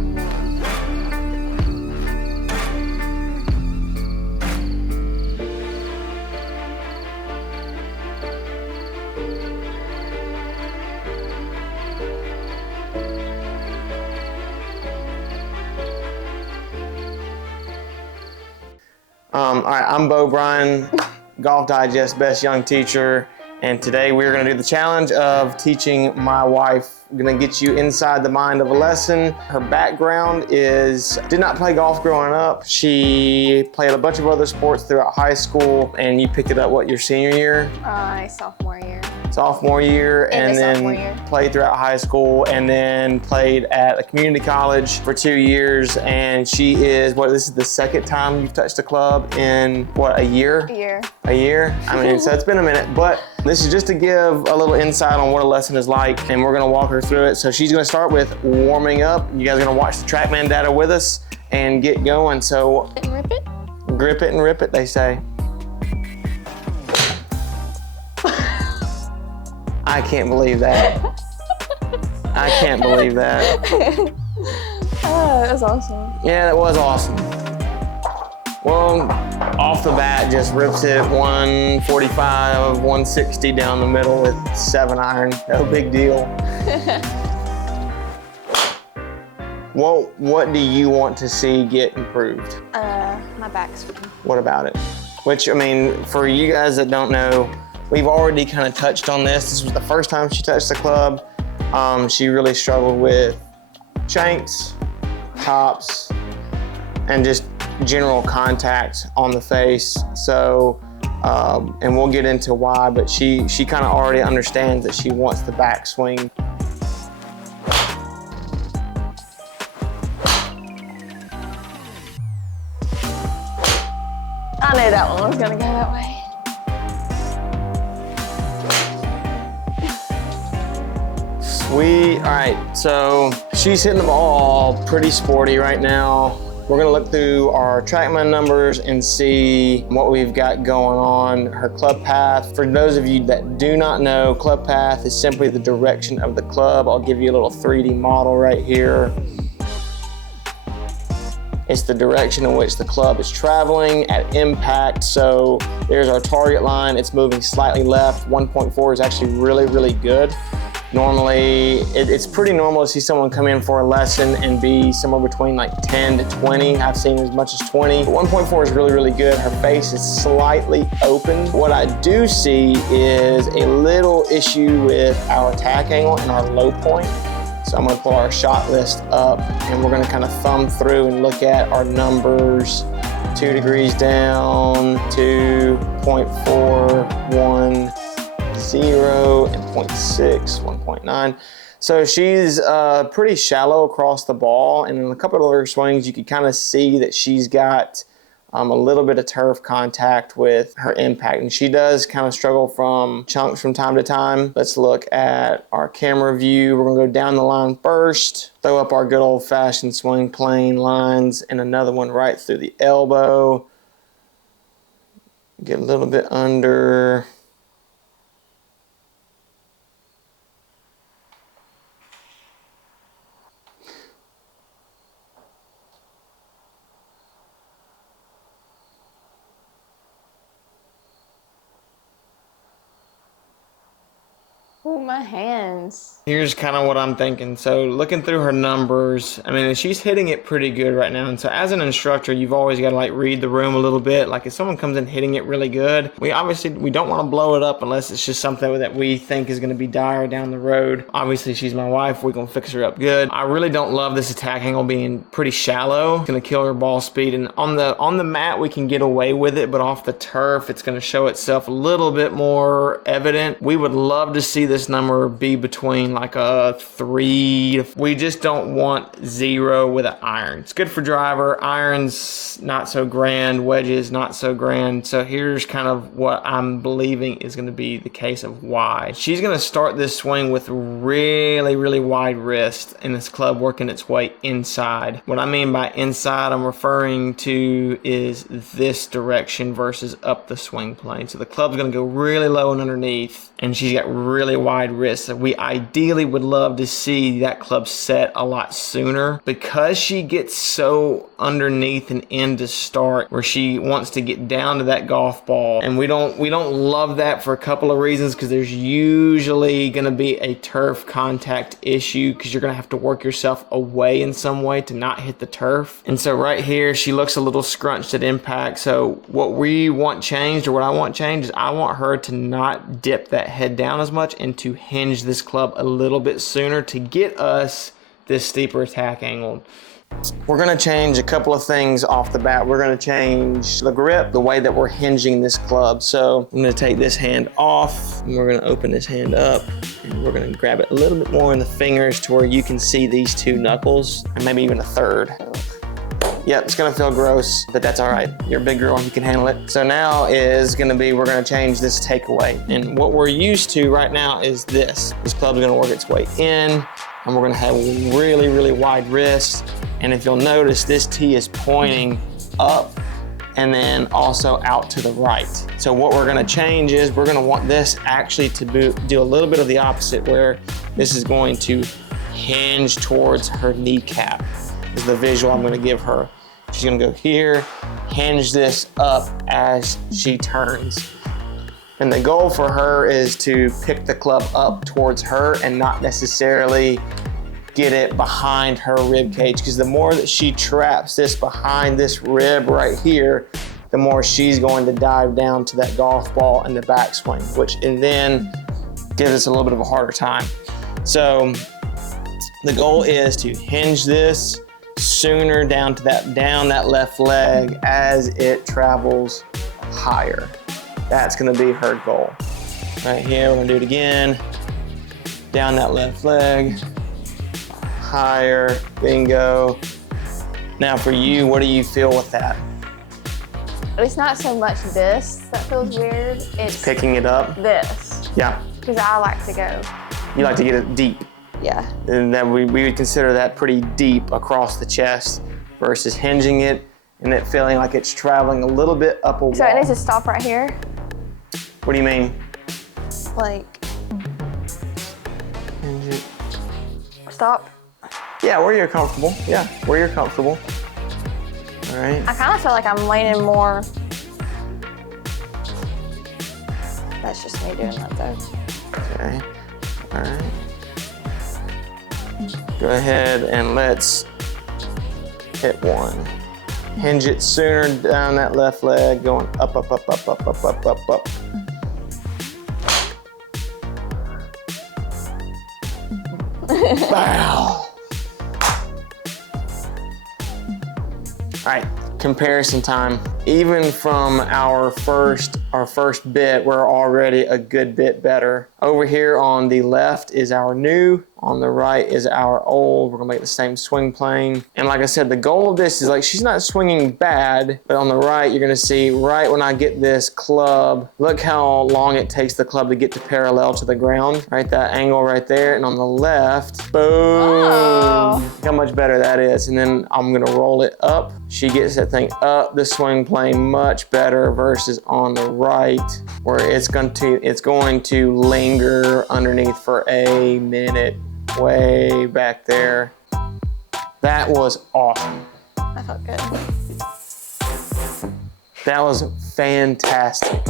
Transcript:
bit more. All right, I'm Beau Bryan, Golf Digest Best Young Teacher, and today we're going to do the challenge of teaching my wife. I'm going to get you inside the mind of a lesson. Her background is, did not play golf growing up. She played a bunch of other sports throughout high school, and you picked it up, what, your senior year? Sophomore year. Sophomore year, and then played throughout high school, and then played at a community college for 2 years. And she is, this is the second time you've touched a club in, a year? A year? I mean, so it's been a minute, but this is just to give a little insight on what a lesson is like, and we're gonna walk her through it. So she's gonna start with warming up. You guys are gonna watch the TrackMan data with us and get going. So, and rip it? Grip it and rip it, they say. I can't believe that. I can't believe that. Oh, that was awesome. Yeah, that was awesome. Well, off the bat, just rips it 145, 160 down the middle with 7-iron. No big deal. Well, what do you want to see get improved? My backswing. What about it? Which, I mean, for you guys that don't know, we've already kind of touched on this. This was the first time she touched the club. She really struggled with shanks, tops, and just general contact on the face. So, and we'll get into why, but she kind of already understands that she wants the backswing. I knew that one was gonna go that way. Sweet. All right, so she's hitting the ball pretty sporty right now. We're gonna look through our TrackMan numbers and see what we've got going on. Her club path, for those of you that do not know, club path is simply the direction of the club. I'll give you a little 3D model right here. It's the direction in which the club is traveling at impact. So there's our target line. It's moving slightly left. 1.4 is actually really, really good. Normally, it's pretty normal to see someone come in for a lesson and be somewhere between like 10 to 20. I've seen as much as 20. But 1.4 is really, really good. Her face is slightly open. What I do see is a little issue with our attack angle and our low point. So I'm gonna pull our shot list up and we're gonna kind of thumb through and look at our numbers. 2 degrees down, 2.41, 0 and 0.6, 1.9. So she's pretty shallow across the ball, and in a couple of her swings you can kind of see that she's got a little bit of turf contact with her impact, and she does kind of struggle from chunks from time to time. Let's look at our camera view. We're gonna go down the line first, throw up our good old-fashioned swing plane lines, and another one right through the elbow. Get a little bit under. Ooh, my hands. Here's kind of what I'm thinking. So looking through her numbers, I mean, she's hitting it pretty good right now. And so as an instructor, you've always got to like read the room a little bit. Like if someone comes in hitting it really good, we don't want to blow it up unless it's just something that we think is going to be dire down the road. Obviously, she's my wife. We're going to fix her up good. I really don't love this attack angle being pretty shallow. It's going to kill her ball speed. And on the mat, we can get away with it, but off the turf, it's going to show itself a little bit more evident. We would love to see this number be between like a 3. We just don't want 0 with an iron. It's good for driver. Irons, not so grand. Wedges, not so grand. So here's kind of what I'm believing is going to be the case of why. She's going to start this swing with really, really wide wrist, and this club working its way inside. What I mean by inside, I'm referring to is this direction versus up the swing plane. So the club's going to go really low and underneath, and she's got really wide wide wrist. We ideally would love to see that club set a lot sooner. Because she gets so underneath and in to start, where she wants to get down to that golf ball, and we don't love that for a couple of reasons, because there's usually going to be a turf contact issue, because you're going to have to work yourself away in some way to not hit the turf. And so right here, she looks a little scrunched at impact. So what we want changed, or what I want changed, is I want her to not dip that head down as much and to hinge this club a little bit sooner to get us this steeper attack angle. We're going to change a couple of things off the bat. We're going to change the grip, the way that we're hinging this club. So I'm going to take this hand off, and we're going to open this hand up, and we're going to grab it a little bit more in the fingers to where you can see these two knuckles, and maybe even a third. Yep, it's gonna feel gross, but that's all right. You're a big girl, you can handle it. So now is gonna be, we're gonna change this takeaway. And what we're used to right now is this. This club's gonna work its way in, and we're gonna have really, really wide wrists. And if you'll notice, this tee is pointing up and then also out to the right. So what we're gonna change is we're gonna want this actually to do a little bit of the opposite, where this is going to hinge towards her kneecap, is the visual I'm gonna give her. She's gonna go here, hinge this up as she turns. And the goal for her is to pick the club up towards her and not necessarily get it behind her rib cage, because the more that she traps this behind this rib right here, the more she's going to dive down to that golf ball in the backswing, which and then gives us a little bit of a harder time. So the goal is to hinge this sooner down to that left leg as it travels higher. That's gonna be her goal. Right here, we're gonna do it again. Down that left leg, higher, bingo. Now for you, what do you feel with that? It's not so much this that feels weird. It's Picking it up? this. Yeah. Because I like to go. You like to get it deep. Yeah. And then we would consider that pretty deep across the chest versus hinging it and it feeling like it's traveling a little bit up a wall. So it needs to stop right here? What do you mean? Like, Hinge it. stop? Yeah, where you're comfortable. Yeah, where you're comfortable. All right. I kind of feel like I'm leaning more. That's just me doing that though. Okay. All right. Go ahead and let's hit one. Hinge it sooner down that left leg, going up, up, up, up, up, up, up, up, up. Wow. All right, comparison time. Even from our first bit, we're already a good bit better. Over here on the left is our new, on the right is our old. We're gonna make the same swing plane. And like I said, the goal of this is like, she's not swinging bad, but on the right, you're gonna see right when I get this club, look how long it takes the club to get to parallel to the ground, right? That angle right there. And on the left, boom. Oh. Look how much better that is. And then I'm gonna roll it up. She gets that thing up the swing plane much better versus on the right, where it's going to linger underneath for a minute, way back there. That was awesome. That felt good. That was fantastic.